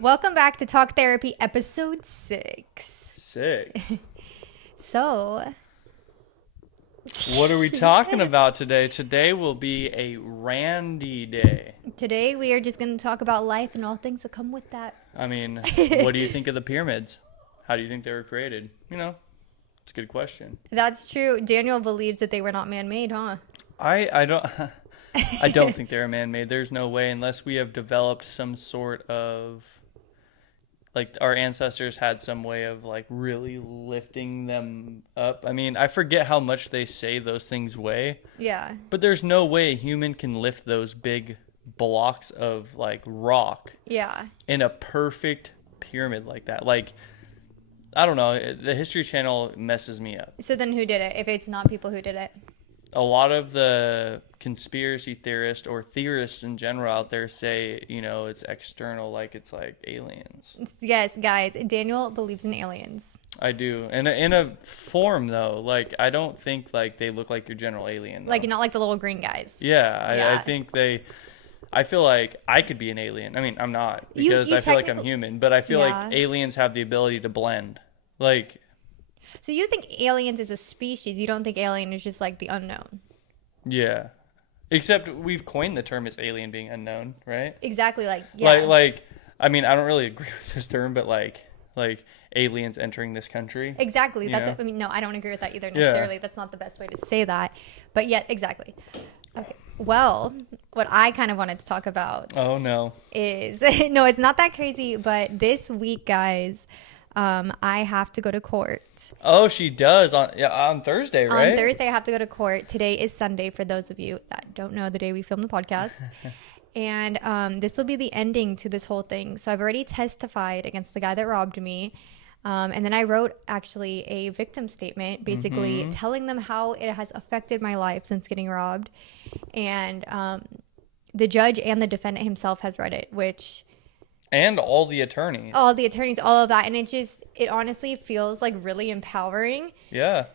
Welcome back to Talk Therapy, episode 6. 6. So, What are we talking about today? Today will be a Randy day. today we are just going to talk about life and all things that come with that. I mean, what do you think of the pyramids? How do you think they were created? You know, it's a good question. That's true. Daniel believes that they were not man-made, huh? I don't I don't think they're man-made. There's no way unless we have developed some sort of like our ancestors had some way of like really lifting them up. I mean, I forget how much they say those things weigh. Yeah. But there's no way a human can lift those big blocks of like rock Yeah. in a perfect pyramid like that. Like, I don't know. The History Channel messes me up. So then who did it, if it's not people who did it? A lot of the conspiracy theorists or theorists in general out there say, you know, it's external, like it's like aliens. Yes, guys, Daniel believes in aliens. I do. And in a form, though, like, I don't think, like, they look like your general alien. Though. Like, not like the little green guys. Yeah, Yeah. I think I feel like I could be an alien. I mean, I'm not because You I feel like I'm technically- human, but I feel Yeah. like aliens have the ability to blend. Like, So you think aliens is a species, you don't think alien is just like the unknown? yeah. Except we've coined the term as alien being unknown, right? Exactly, like, yeah. Like I mean, I don't really agree with this term, but like aliens entering this country. Exactly. You That's know? I mean, no, I don't agree with that either necessarily. That's not the best way to say that. But yet, exactly. Okay. Well, what I kind of wanted to talk about Oh no. is no, it's not that crazy, but this week, guys, I have to go to court. Oh, she does on Thursday, right? On Thursday, I have to go to court. Today is Sunday for those of you that don't know the day we film the podcast. And this will be the ending to this whole thing. So I've already testified against the guy that robbed me. And then I wrote actually a victim statement, basically telling them how it has affected my life since getting robbed. And the judge and the defendant himself has read it, which And all the attorneys. all the attorneys, all of that. And it honestly feels like really empowering. Yeah.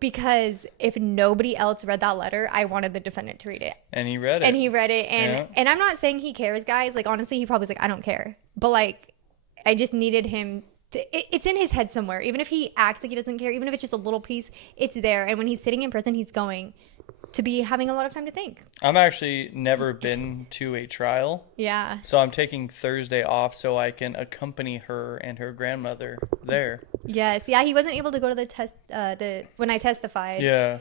Because if nobody else read that letter, I wanted the defendant to read it. And he read it. And he read it. Yeah. And I'm not saying he cares, guys. Like, honestly, he probably's like, I don't care. But, like, I just needed him to... It's in his head somewhere. Even if he acts like he doesn't care, even if it's just a little piece, it's there. And when he's sitting in prison, he's going to be having a lot of time to think. I'm actually never been to a trial. Yeah. So I'm taking Thursday off so I can accompany her and her grandmother there. Yes. Yeah, he wasn't able to go to the test when I testified. Yeah.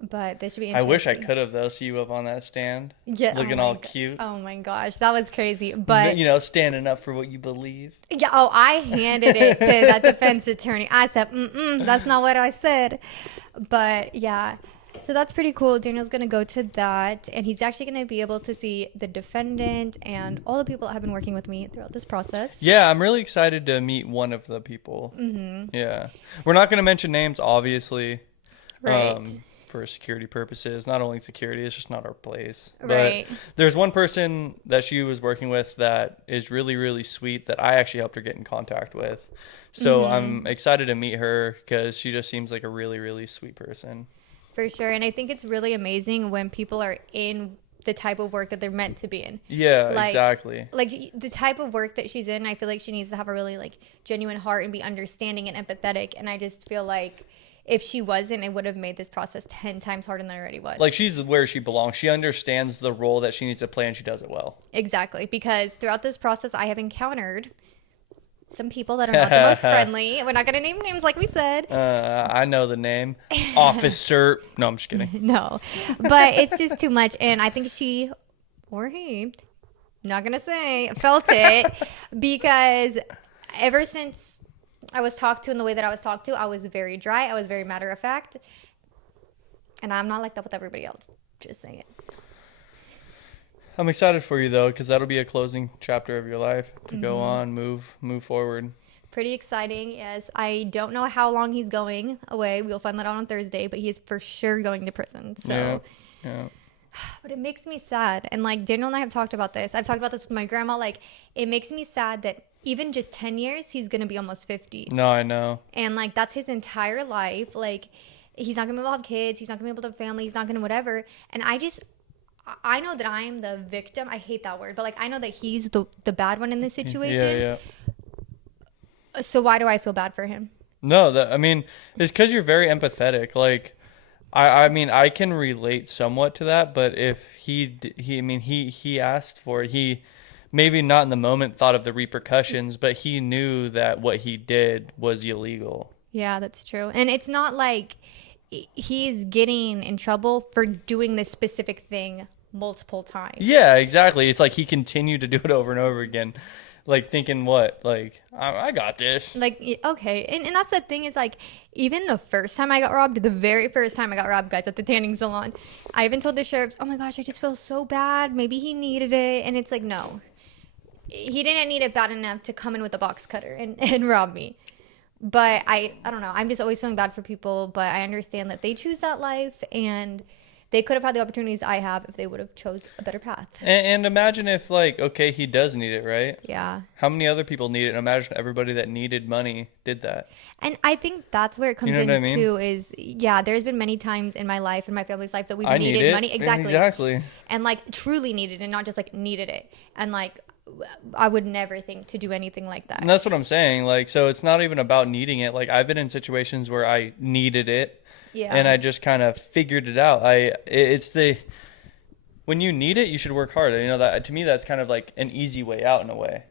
But this should be I interesting. wish I could have, though, see you up on that stand. Yeah. Looking my all go- cute. Oh, my gosh. That was crazy. But... You know, standing up for what you believe. Yeah, oh, I handed it to that defense attorney. I said, that's not what I said. But yeah, so that's pretty cool. Daniel's going to go to that, and he's actually going to be able to see the defendant and all the people that have been working with me throughout this process. Yeah, I'm really excited to meet one of the people. Yeah. We're not going to mention names, obviously. Right. For security purposes. Not only security, it's just not our place. Right. But there's one person that she was working with that is really, really sweet that I actually helped her get in contact with. So I'm excited to meet her because she just seems like a really, really sweet person. For sure. And I think it's really amazing when people are in the type of work that they're meant to be in. Yeah, Like- exactly. Like the type of work that she's in, I feel like she needs to have a really like genuine heart and be understanding and empathetic. And I just feel like if she wasn't, it would have made this process 10 times harder than it already was. Like, she's where she belongs. She understands the role that she needs to play, and she does it well. Exactly. Because throughout this process, I have encountered some people that are not the most friendly. We're not going to name names like we said. I know the name. Officer. No, I'm just kidding. No. But it's just too much. And I think she or he, not going to say, felt it because ever since I was talked to in the way that I was talked to, I was very dry. I was very matter of fact. And I'm not like that with everybody else. Just saying it. I'm excited for you, though, because that'll be a closing chapter of your life to go on, move forward. Pretty exciting. Yes. I don't know how long he's going away. We'll find that out on Thursday, but he is for sure going to prison. So, Yeah. but it makes me sad. And like Daniel and I have talked about this. I've talked about this with my grandma. Like, it makes me sad that even just 10 years, he's going to be almost 50. No, I know. And like, that's his entire life. Like, he's not going to be able to have kids. He's not going to be able to have a family. He's not going to whatever. And I know that I am the victim. I hate that word, but like I know that he's the bad one in this situation. Yeah, So why do I feel bad for him? No, I mean, it's because you're very empathetic. Like, I mean, I can relate somewhat to that, but if he asked for it. He maybe not in the moment thought of the repercussions, but he knew that what he did was illegal. Yeah, that's true. And it's not like he's getting in trouble for doing this specific thing multiple times. Yeah, exactly. It's like he continued to do it over and over again. Like thinking what? Like, I got this. Like, okay. And that's the thing is like, even the first time I got robbed, the very first time I got robbed, guys, at the tanning salon, I even told the sheriffs, oh my gosh, I just feel so bad. Maybe he needed it. And it's like, no, he didn't need it bad enough to come in with a box cutter and rob me. But I don't know. I'm just always feeling bad for people, but I understand that they choose that life and they could have had the opportunities I have if they would have chose a better path. And imagine if like, okay, he does need it, right? Yeah. How many other people need it? And imagine everybody that needed money did that. And I think that's where it comes You know what I into mean? is, yeah, there's been many times in my life, in my family's life, that we've I need needed it. money. Exactly. Exactly. And like truly needed it, and not just like needed it. And like, I would never think to do anything like that. And that's what I'm saying. Like, so it's not even about needing it. Like, I've been in situations where I needed it. Yeah. And I just kind of figured it out. When you need it, you should work hard. You know, that to me, that's kind of like an easy way out in a way.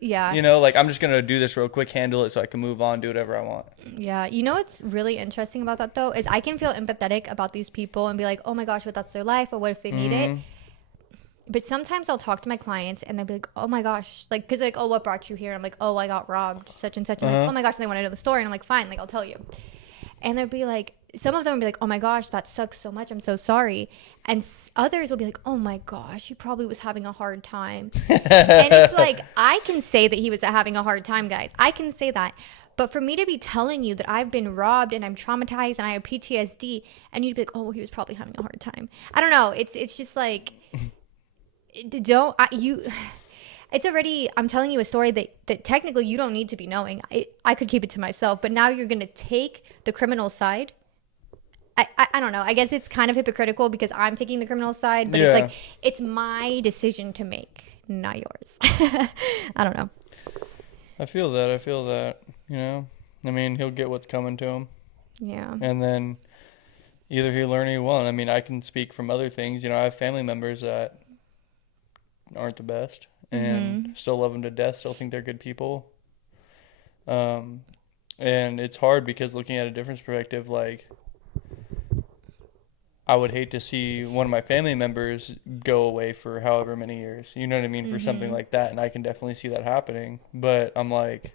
Yeah. You know, like I'm just going to do this real quick, handle it so I can move on, do whatever I want. Yeah. You know what's really interesting about that though is I can feel empathetic about these people and be like, oh my gosh, but that's their life, or what if they need it? But sometimes I'll talk to my clients and they'll be like, oh my gosh, like, because like, oh, what brought you here? I'm like, oh, I got robbed, such and such. And like, oh my gosh, and they want to know the story. And I'm like, fine, like, I'll tell you. And they'll be like, some of them will be like, oh my gosh, that sucks so much. I'm so sorry. And others will be like, oh my gosh, he probably was having a hard time. And it's like, I can say that he was having a hard time, guys. I can say that. But for me to be telling you that I've been robbed and I'm traumatized and I have PTSD, and you'd be like, oh, well, he was probably having a hard time. I don't know. It's just like, it's already, I'm telling you a story that technically you don't need to be knowing. I could keep it to myself, but now you're going to take the criminal side. I don't know. I guess it's kind of hypocritical because I'm taking the criminal side, but it's like, it's my decision to make, not yours. I don't know. I feel that, you know. I mean, he'll get what's coming to him. Yeah. And then either he'll learn or he won't. I mean, I can speak from other things. You know, I have family members that aren't the best and still love them to death, still think they're good people. And it's hard because looking at a different perspective, like, I would hate to see one of my family members go away for however many years, you know what I mean, for something like that. And I can definitely see that happening. But I'm like,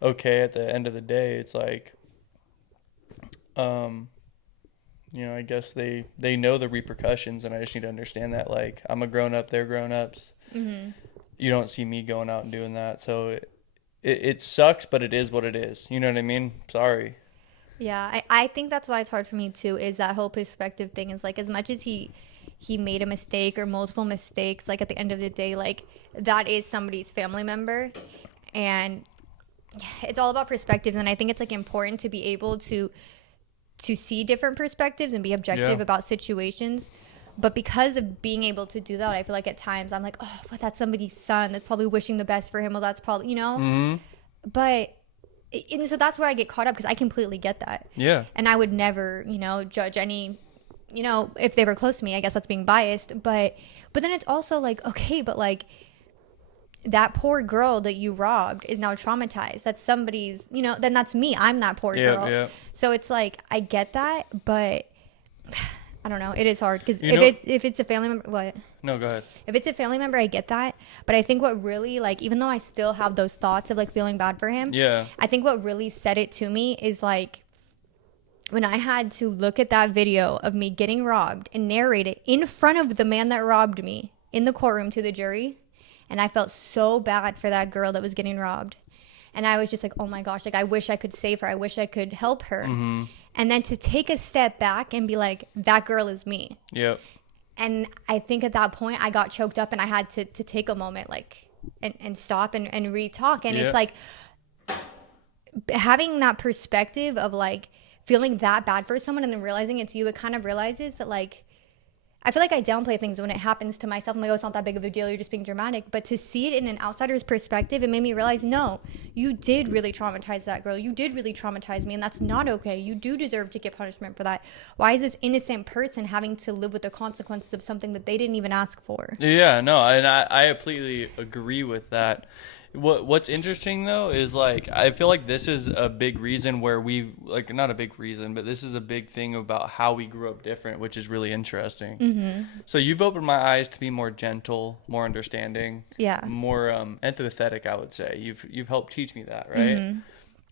okay, at the end of the day, it's like, you know, I guess they know the repercussions, and I just need to understand that, like, I'm a grown-up, they're grown-ups. You don't see me going out and doing that. So it sucks, but it is what it is. You know what I mean? Sorry. Yeah, I think that's why it's hard for me too, is that whole perspective thing. Is like, as much as he made a mistake or multiple mistakes, like at the end of the day, like that is somebody's family member, and it's all about perspectives. And I think it's like important to be able to see different perspectives and be objective about situations. But because of being able to do that, I feel like at times I'm like, oh, but that's somebody's son that's probably wishing the best for him. Well, that's probably, you know, but. And so that's where I get caught up, because I completely get that. Yeah. And I would never, you know, judge any, you know, if they were close to me. I guess that's being biased. But then it's also like, okay, but like that poor girl that you robbed is now traumatized. That's somebody's, you know, then that's me. I'm that poor girl. Yeah. So it's like, I get that, but I don't know. It is hard because if it's a family member, what? No, go ahead. If it's a family member, I get that. But I think what really, like, even though I still have those thoughts of like feeling bad for him, I think what really said it to me is like when I had to look at that video of me getting robbed and narrate it in front of the man that robbed me in the courtroom to the jury. And I felt so bad for that girl that was getting robbed. And I was just like, oh my gosh, like I wish I could save her. I wish I could help her. And then to take a step back and be like, that girl is me. Yep. And I think at that point I got choked up and I had to take a moment, like, and stop and re-talk. And it's like having that perspective of like feeling that bad for someone and then realizing it's you, it kind of realizes that like, I feel like I downplay things when it happens to myself. I'm like, oh, it's not that big of a deal. You're just being dramatic. But to see it in an outsider's perspective, it made me realize, no, you did really traumatize that girl. You did really traumatize me, and that's not okay. You do deserve to get punishment for that. Why is this innocent person having to live with the consequences of something that they didn't even ask for? Yeah, no, and I completely agree with that. What's interesting though is like I feel like this is a big reason where we like not a big reason, but this is a big thing about how we grew up different, which is really interesting. Mm-hmm. So you've opened my eyes to be more gentle, more understanding, Yeah. more empathetic. I would say you've helped teach me that, right?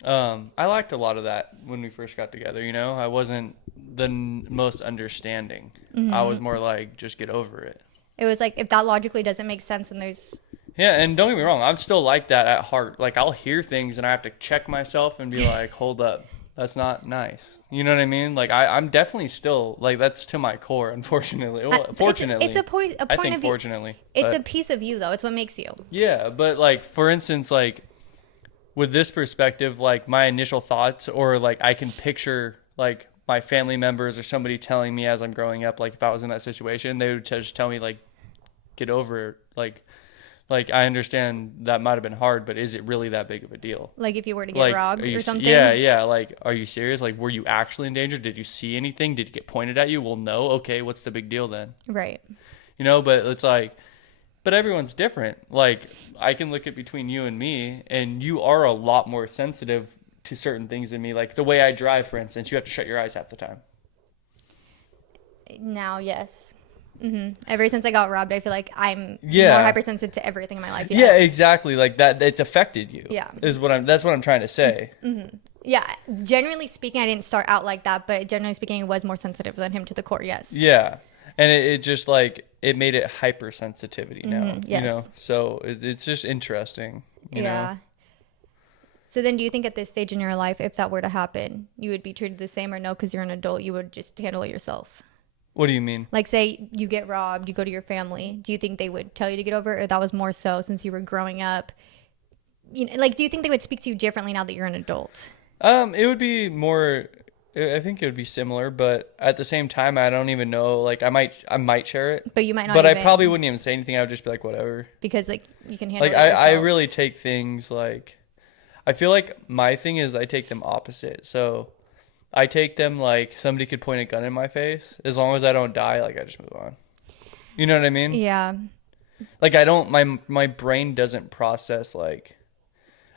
Mm-hmm. I lacked a lot of that when we first got together. You know, I wasn't the most understanding. Mm-hmm. I was more like just get over it. It was like, if that logically doesn't make sense, and there's... Yeah, and don't get me wrong, I'm still like that at heart. Like, I'll hear things and I have to check myself and be like, hold up, that's not nice. You know what I mean? Like, I'm definitely still, like, that's to my core, unfortunately. Well, fortunately. It's a point I of think view. fortunately. It's but, a piece of you, though. It's what makes you. yeah, but, like, for instance, like, with this perspective, like, my initial thoughts, or, like, I can picture, like, my family members or somebody telling me as I'm growing up, like, if I was in that situation, they would just tell me, like, get over it. Like, I understand that might have been hard, but is it really that big of a deal? Like, if you were to get Like, robbed or something. Yeah. Like, are you serious? Like, were you actually in danger? Did you see anything? Did you get pointed at you? Well, no. Okay, what's the big deal then? Right. You know, but it's like, but everyone's different. Like, I can look at between you and me, and you are a lot more sensitive to certain things than me. Like, the way I drive, for instance, you have to shut your eyes half the time. Now, yes. Mm-hmm. Ever since I got robbed, I feel like I'm Yeah. more hypersensitive to everything in my life. Yeah, Yes. exactly. Like that. It's affected you. Yeah. That's what I'm trying to say. Mm-hmm. Yeah. Generally speaking, I didn't start out like that, but generally speaking, it was more sensitive than him to the core. Yes. Yeah. And it just like, it made it hypersensitivity now, Mm-hmm. Yes. you know? So it's just interesting, you know? Yeah. So then do you think at this stage in your life, if that were to happen, you would be treated the same, or no? Because you're an adult, you would just handle it yourself? What do you mean? Like, say you get robbed, you go to your family. Do you think they would tell you to get over it, or that was more so since you were growing up? You know, like, do you think they would speak to you differently now that you're an adult? It would be more, I think it would be similar, but at the same time, I don't even know. Like, I might share it, But you might not. but I even, probably wouldn't even say anything. I would just be like, whatever. because like you can handle Like, it I yourself. really take things like, I feel like my thing is I take them opposite. So I take them like somebody could point a gun in my face. As long as I don't die, like, I just move on. You know what I mean? Yeah. Like, I don't, my brain doesn't process, like,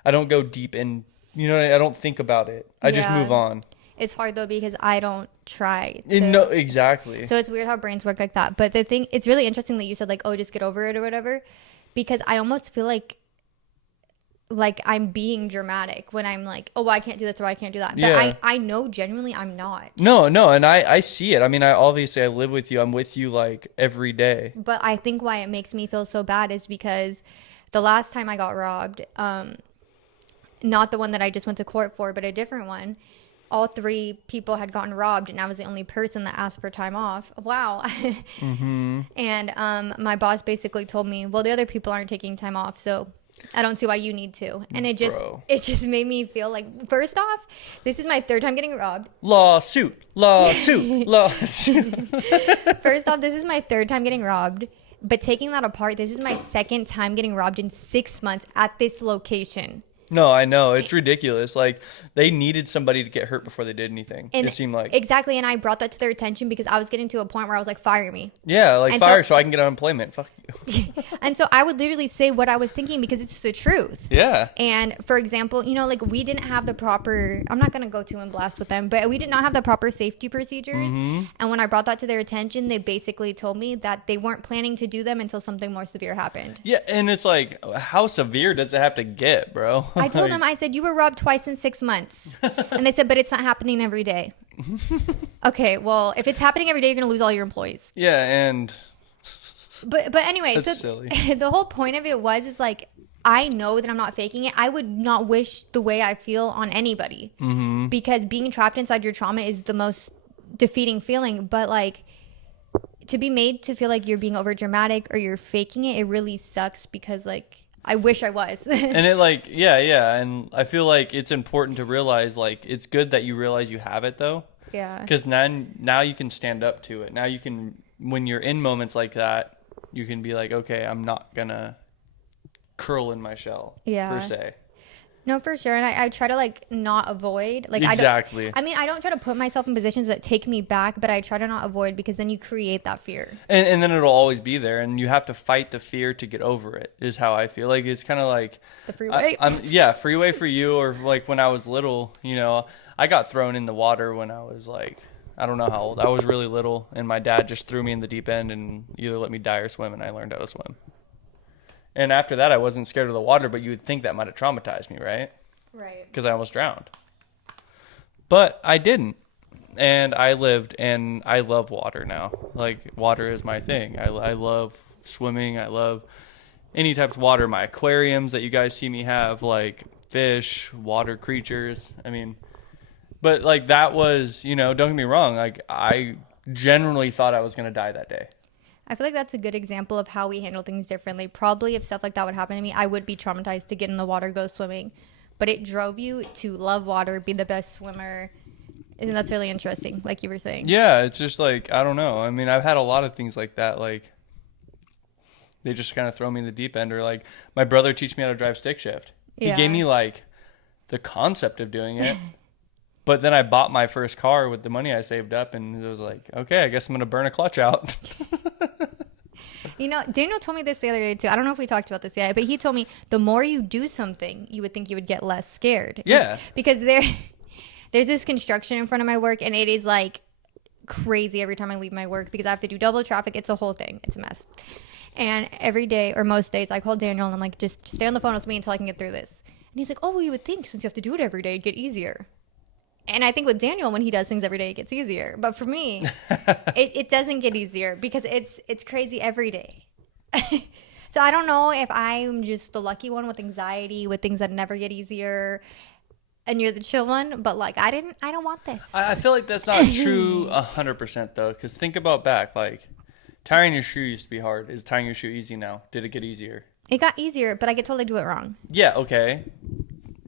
I don't go deep in, you know, I don't think about it. I just Yeah. move on. It's hard though because I don't try. No, exactly. So it's weird how brains work like that. But the thing, it's really interesting that you said like, oh, just get over it or whatever, because I almost feel like I'm being dramatic when I'm like, oh, I can't do this or I can't do that. But Yeah. I know genuinely I'm not. No, and I see it. I mean, I live with you. I'm with you like every day. But I think why it makes me feel so bad is because the last time I got robbed, not the one that I just went to court for, but a different one, all three people had gotten robbed and I was the only person that asked for time off. Wow. Mm-hmm. And my boss basically told me, well, the other people aren't taking time off, so I don't see why you need to. And it just made me feel like, first off, this is my third time getting robbed. Lawsuit. Lawsuit. First off, this is my third time getting robbed. But taking that apart, this is my second time getting robbed in 6 months at this location. No, I know. It's ridiculous. Like, they needed somebody to get hurt before they did anything. And it seemed like. Exactly. And I brought that to their attention because I was getting to a point where I was like, fire me. Yeah, like, And fire so I can get unemployment. Fuck you. And so I would literally say what I was thinking because it's the truth. Yeah. And for example, you know, like we didn't have the proper, I'm not going to go too in blast with them, but we did not have the proper safety procedures. Mm-hmm. And when I brought that to their attention, they basically told me that they weren't planning to do them until something more severe happened. Yeah, and it's like, how severe does it have to get, bro? I told Like, them, I said, you were robbed twice in 6 months. And they said, but it's not happening every day. Okay, well, if it's happening every day, you're going to lose all your employees. Yeah, and But anyway, That's so silly. the whole point of it is like, I know that I'm not faking it. I would not wish the way I feel on anybody. Mm-hmm. Because being trapped inside your trauma is the most defeating feeling. But like, to be made to feel like you're being over dramatic or you're faking it, it really sucks because like, I wish I was. and it like, yeah. And I feel like it's important to realize, like, it's good that you realize you have it, though. Yeah. Because now you can stand up to it. Now you can when you're in moments like that, you can be like, okay, I'm not gonna curl in my shell, per se. No, for sure. And I try to like not avoid. Like Exactly. I don't try to put myself in positions that take me back, but I try to not avoid because then you create that fear. And then it'll always be there, and you have to fight the fear to get over it, is how I feel. Like, it's kind of like The freeway. yeah, freeway for you. Or like when I was little, you know, I got thrown in the water when I was like, I don't know how old. I was really little, and my dad just threw me in the deep end and either let me die or swim, and I learned how to swim. And after that, I wasn't scared of the water, but you would think that might have traumatized me, right? Right. Because I almost drowned. But I didn't. And I lived, and I love water now. Like, water is my thing. I love swimming. I love any types of water. My aquariums that you guys see me have, like fish, water creatures. I mean, but like that was, you know, don't get me wrong. Like, I generally thought I was going to die that day. I feel like that's a good example of how we handle things differently. Probably if stuff like that would happen to me, I would be traumatized to get in the water, go swimming. But it drove you to love water, be the best swimmer. And that's really interesting, like you were saying. Yeah, it's just like, I don't know. I mean, I've had a lot of things like that. Like, they just kind of throw me in the deep end. Or like, my brother teach me how to drive stick shift. He gave me like the concept of doing it. But then I bought my first car with the money I saved up, and it was like, okay, I guess I'm going to burn a clutch out. You know, Daniel told me this the other day too. I don't know if we talked about this yet, but he told me the more you do something, you would think you would get less scared. Yeah. Because there's this construction in front of my work, and it is like crazy every time I leave my work because I have to do double traffic. It's a whole thing. It's a mess. And every day or most days I call Daniel and I'm like, just stay on the phone with me until I can get through this. And he's like, oh, well, you would think since you have to do it every day, it'd get easier. And I think with Daniel, when he does things every day, it gets easier. But for me, it doesn't get easier because it's crazy every day. So I don't know if I'm just the lucky one with anxiety, with things that never get easier, and you're the chill one. But like, I don't want this. I feel like that's not true 100% though. Because think about back, like tying your shoe used to be hard. Is tying your shoe easy now? Did it get easier? It got easier, but I get told I do it wrong. Yeah, okay.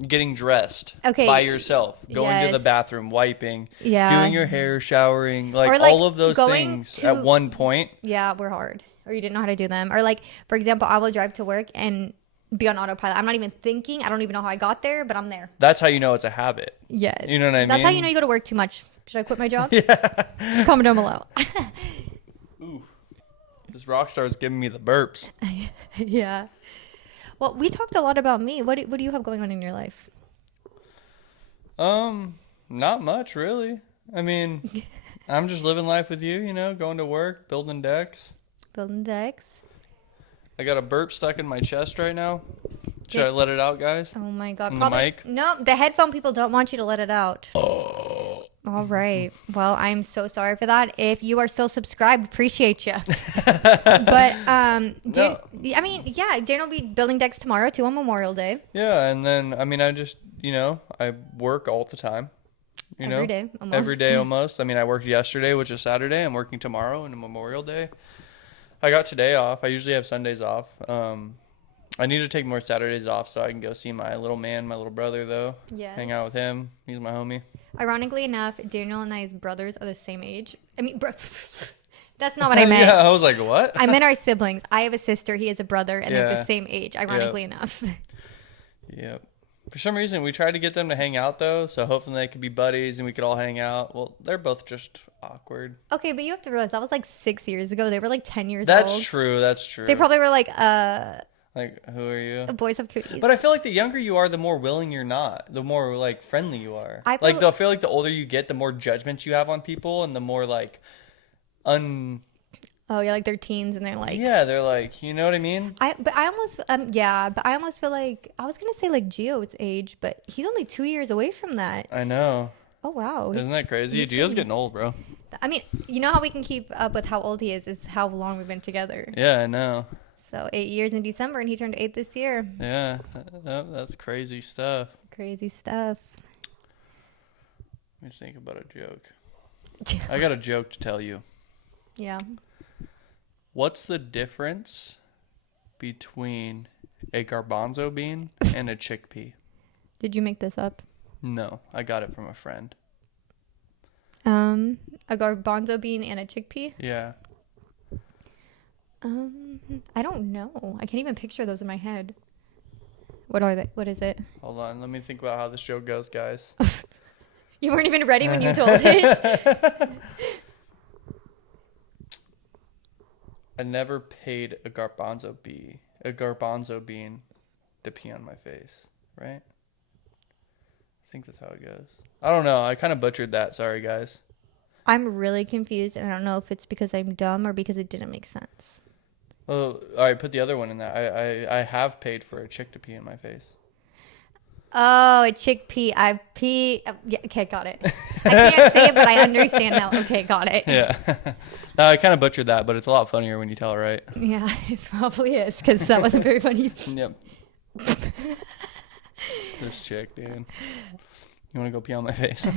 Getting dressed Okay. by yourself, going to Yes. the bathroom, wiping, Yeah. doing your hair, showering, like, Or, like, all of those going things to- at one point. Yeah, we're hard. Or you didn't know how to do them. Or like, for example, I will drive to work and be on autopilot. I'm not even thinking. I don't even know how I got there, but I'm there. That's how you know it's a habit. Yes. You know what I That's how mean? you know you go to work too much. Should I quit my job? Yeah. Comment down below. Ooh, this rock star is giving me the burps. Yeah. Well, we talked a lot about me. What do you have going on in your life? Not much really. I mean, I'm just living life with you, you know, going to work, building decks. Building decks. I got a burp stuck in my chest right now. Should Yeah. I let it out, guys? Oh my God. On the mic? No, the headphone people don't want you to let it out. All right. Well, I'm so sorry for that. If you are still subscribed, appreciate you. But I mean, yeah, Dan will be building decks tomorrow too on Memorial Day. Yeah, and then I mean, I just, you know, I work all the time. You know, Every day, almost. Every day almost. I mean, I worked yesterday, which is Saturday. I'm working tomorrow and Memorial Day. I got today off. I usually have Sundays off. I need to take more Saturdays off so I can go see my little man, my little brother, though. Yes. Hang out with him. He's my homie. Ironically enough, Daniel and I's brothers are the same age. I mean, that's not what I meant. Yeah, I was like, what? I meant our siblings. I have a sister. He has a brother, and they're Yeah. the same age. Ironically enough. Yep. For some reason, we tried to get them to hang out, though, so hoping they could be buddies and we could all hang out. Well, they're both just awkward. Okay, but you have to realize that was like 6 years ago. They were like 10 years old. That's true. That's true. They probably were like, Like, who are you? boys have cooties. But I feel like the younger you are, the more willing you're not. The more, like, friendly you are. I I feel- feel like the older you get, the more judgment you have on people and the more, like, Oh yeah, like they're teens and they're like. Yeah, they're like, you know what I mean? But I almost feel like I was gonna say like Gio's age, but he's only 2 years away from that. I know. Oh wow. Isn't that crazy? he's Gio's getting- getting old, bro. I mean, you know how we can keep up with how old he is how long we've been together. Yeah, I know. So 8 years in December, and he turned 8 this year. Yeah, that's crazy stuff. Crazy stuff. Let me think about a joke. I got a joke to tell you. Yeah. What's the difference between a garbanzo bean and a chickpea? Did you make this up? No, I got it from a friend. A garbanzo bean and a chickpea. Yeah. I don't know. I can't even picture those in my head. What are they? What is it? Hold on, let me think about how this show goes, guys. You weren't even ready when you told it. I never paid a garbanzo bean to pee on my face, right? I think that's how it goes. I don't know. I kind of butchered that. Sorry, guys. I'm really confused, and I don't know if it's because I'm dumb or because it didn't make sense. Oh, all right. Put the other one in there. I have paid for a chick to pee in my face. Oh, a chickpea. I pee. Yeah, okay, got it. I can't say it, but I understand now. Okay, got it. Yeah. No, I kind of butchered that, but it's a lot funnier when you tell it right. Yeah, it probably is because that wasn't very funny. Yep. This chick, dude. You want to go pee on my face?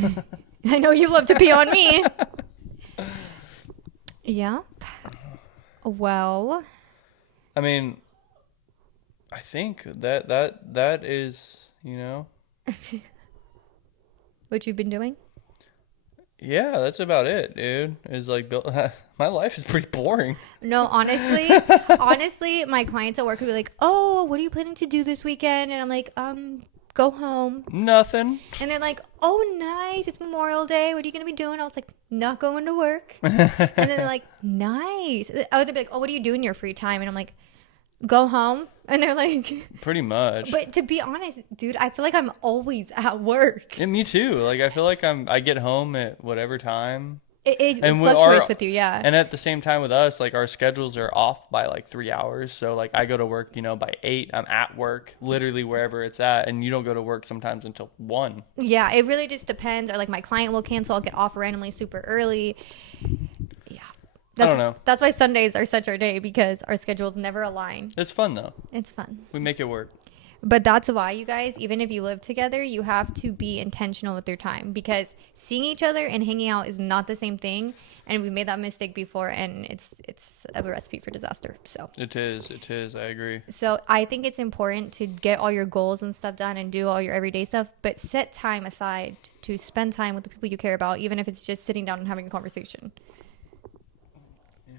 I know you love to pee on me. Yeah. Well, I mean, I think that is, what you've been doing? yeah, that's about it, dude. Is like my life is pretty boring. No, honestly, my clients at work would be like, "Oh, what are you planning to do this weekend?" And I'm like, go home." Nothing. And they're like, "Oh, nice. It's Memorial Day. What are you going to be doing?" I was like, "Not going to work." And then they're like, "Nice." Oh, they'd be like, "Oh, what do you do in your free time?" And I'm like, "Go home." And they're like, Pretty much. but to be honest, dude, I feel like I'm always at work. Yeah, me too. Like I feel like I get home at whatever time. It And we fluctuates are- with you, yeah. And at the same time with us, like our schedules are off by like 3 hours. So like I go to work, by 8, I'm at work, literally wherever it's at. And you don't go to work sometimes until 1. Yeah, it really just depends. Or like my client will cancel, I'll get off randomly super early. Yeah. I don't know. That's why Sundays are such our day because our schedules never align. It's fun though. It's fun. We make it work. But that's why, you guys, even if you live together, you have to be intentional with your time because seeing each other and hanging out is not the same thing. And we made that mistake before, and it's a recipe for disaster. So It is. I agree. So I think it's important to get all your goals and stuff done and do all your everyday stuff, but set time aside to spend time with the people you care about, even if it's just sitting down and having a conversation.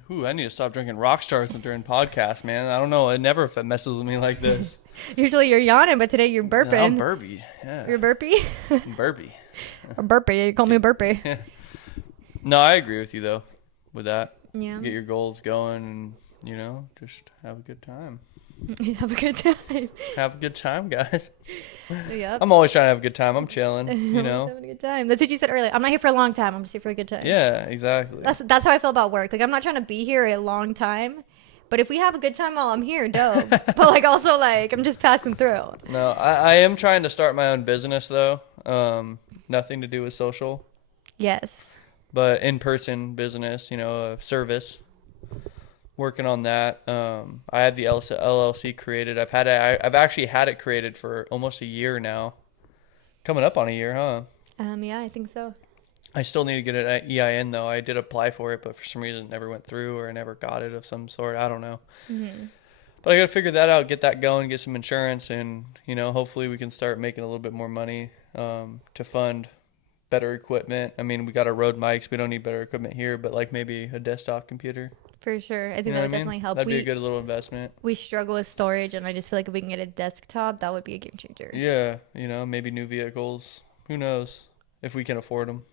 Ooh, I need to stop drinking rock stars during podcasts, man. I don't know. It never messes with me like this. Usually you're yawning, but today you're burping. I'm burpy. Yeah. You're burpy? I'm burpy. Or burpy. You call me a burpy. No, I agree with you though. With that, Yeah. get your goals going, and just have a good time. Have a good time. Have a good time, guys. Yep. I'm always trying to have a good time. I'm chilling, Having a good time. That's what you said earlier. I'm not here for a long time. I'm just here for a good time. Yeah, exactly. That's how I feel about work. Like, I'm not trying to be here a long time, but if we have a good time while I'm here, dope. But like also like I'm just passing through. No, I am trying to start my own business though. Nothing to do with social, Yes. but in-person business. A service. Working on that. I have the LLC created. I've actually had it created for almost a year now. Coming up on a year, huh? Yeah, I think so. I still need to get an EIN though. I did apply for it, but for some reason it never went through or I never got it of some sort. I don't know. Mm-hmm. But I got to figure that out, get that going, get some insurance, and hopefully we can start making a little bit more money to fund better equipment. I mean, we got our Rode mics. We don't need better equipment here, but like maybe a desktop computer. For sure. I think You know that what would I mean? definitely help. That'd be a good little investment. We struggle with storage, and I just feel like if we can get a desktop, that would be a game changer. Yeah, maybe new vehicles. Who knows if we can afford them.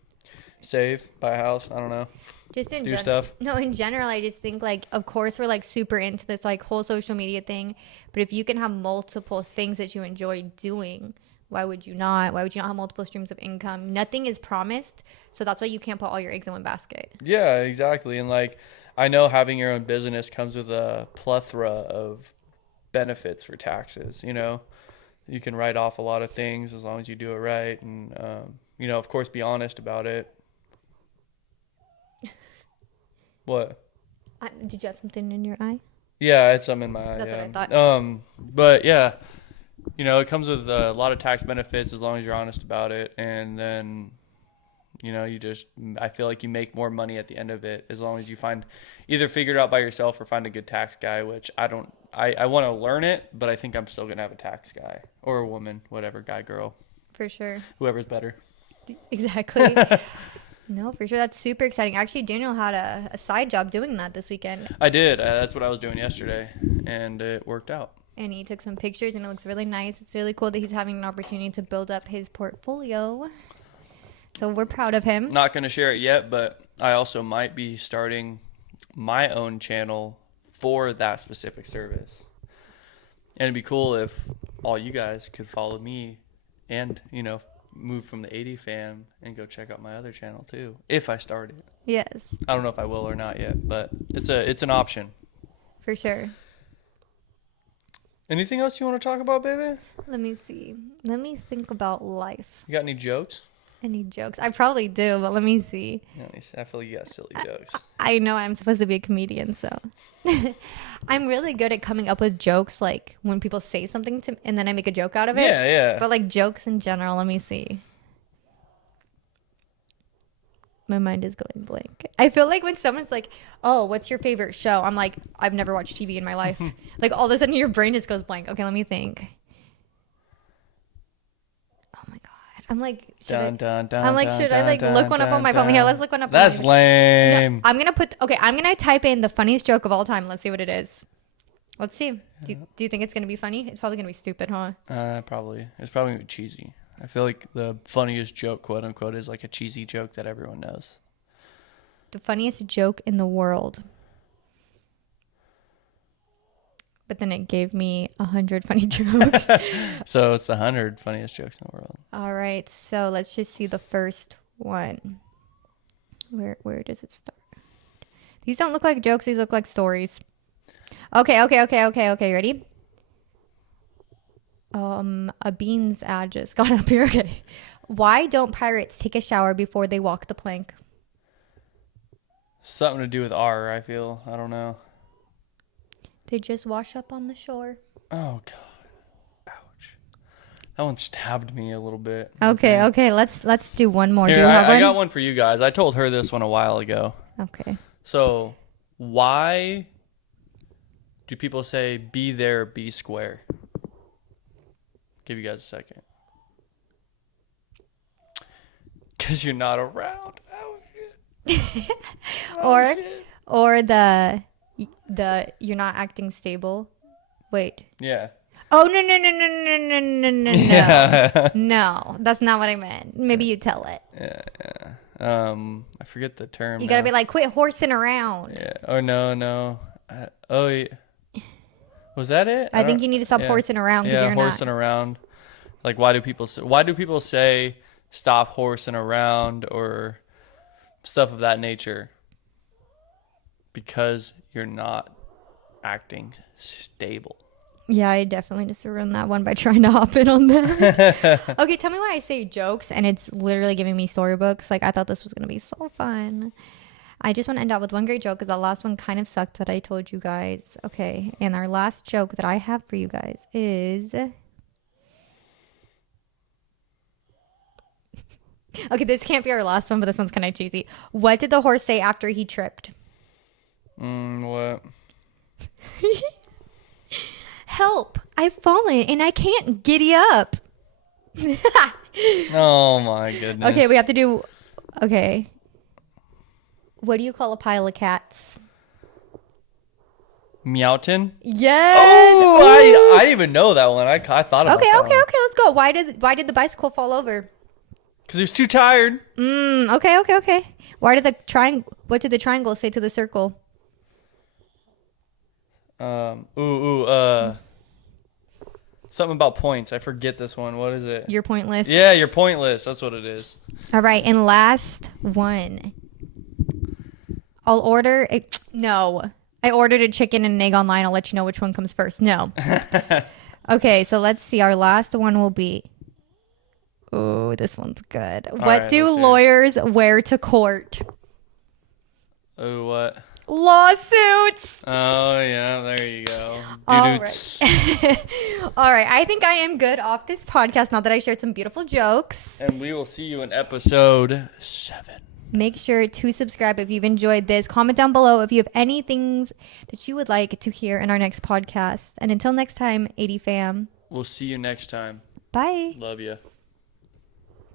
Save, buy a house. I don't know. Just in Do stuff. No, in general, I just think like, of course, we're like super into this like whole social media thing, but if you can have multiple things that you enjoy doing, why would you not? Why would you not have multiple streams of income? Nothing is promised, so that's why you can't put all your eggs in one basket. Yeah, exactly. And like, I know having your own business comes with a plethora of benefits for taxes. You can write off a lot of things as long as you do it right, and of course, be honest about it. What? Did you have something in your eye? Yeah, it's something in my eye. That's yeah. what I thought. But yeah, it comes with a lot of tax benefits as long as you're honest about it, and then I feel like you make more money at the end of it as long as you either figure it out by yourself or find a good tax guy, which I want to learn it, but I think I'm still going to have a tax guy or a woman, whatever, guy, girl, For sure. whoever's better. Exactly. No, for sure. That's super exciting. Actually, Daniel had a side job doing that this weekend. I did. That's what I was doing yesterday, and it worked out. And he took some pictures, and it looks really nice. It's really cool that he's having an opportunity to build up his portfolio. So we're proud of him. Not going to share it yet, but I also might be starting my own channel for that specific service. And it'd be cool if all you guys could follow me and, move from the 80 fam and go check out my other channel too, if I start it. Yes, I don't know if I will or not yet, but it's an option. for sure. Anything else you want to talk about, baby? Let me see. Let me think about life. You got any jokes? Any jokes? I probably do, but let me see. I feel like you got silly jokes. I know I'm supposed to be a comedian, so I'm really good at coming up with jokes, like when people say something to me and then I make a joke out of it. Yeah. But like jokes in general, let me see. My mind is going blank. I feel like when someone's like, "Oh, what's your favorite show?" I'm like, "I've never watched TV in my life." Like all of a sudden your brain just goes blank. Okay, let me think. Oh my god. I'm like, should I look one up on my phone? Here, let's look one up. That's lame. No, I'm gonna type in the funniest joke of all time. Let's see what it is. Let's see. Do you think it's gonna be funny? It's probably gonna be stupid, huh? Probably. It's probably gonna be cheesy. I feel like the funniest joke, quote unquote, is like a cheesy joke that everyone knows. The funniest joke in the world. But then it gave me 100 funny jokes. So it's the 100 funniest jokes in the world. All right, so let's just see the first one. Where does it start? These don't look like jokes. These look like stories. Okay. Ready? A beans ad just got up here. Okay. Why don't pirates take a shower before they walk the plank? Something to do with R, I feel. I don't know. They just wash up on the shore. Oh, God. Ouch. That one stabbed me a little bit. Okay. Let's do one more. Here, do you have one? I got one for you guys. I told her this one a while ago. Okay. So, why do people say be there, be square? Give you guys a second. Because you're not around. Oh, shit. Or the you're not acting stable. Wait. Yeah. Oh no. Yeah. No, that's not what I meant. Maybe you tell it. Yeah. I forget the term. You gotta be like, quit horsing around. Yeah. Oh no. Yeah. Was that it? I think you need to stop horsing around because you're horsing around. Like, why do people say stop horsing around or stuff of that nature? Because you're not acting stable. Yeah, I definitely just ruined that one by trying to hop in on that. Okay, tell me why I say jokes and it's literally giving me storybooks. Like, I thought this was gonna be so fun. I just want to end out with one great joke because that last one kind of sucked that I told you guys. Okay, and our last joke that I have for you guys is... Okay, this can't be our last one, but this one's kind of cheesy. What did the horse say after he tripped? What? Help! I've fallen and I can't giddy up. Oh my goodness. Okay, we have to do... Okay. What do you call a pile of cats? Meowton? Yes. Oh, I didn't even know that one. I thought about that one. Okay. Let's go. Why did the bicycle fall over? Because he was too tired. Okay. What did the triangle say to the circle? Something about points. I forget this one. What is it? You're pointless. Yeah, you're pointless. That's what it is. All right, and last one. I ordered a chicken and an egg online. I'll let you know which one comes first. No. Okay, so let's see. Our last one will be... Oh, this one's good. What do lawyers wear to court? Oh, what? Lawsuits. Oh, yeah. There you go. All right. All right. I think I am good off this podcast now that I shared some beautiful jokes. And we will see you in episode 7. Make sure to subscribe if you've enjoyed this. Comment down below if you have any things that you would like to hear in our next podcast. And until next time, 80 fam. We'll see you next time. Bye. Love you.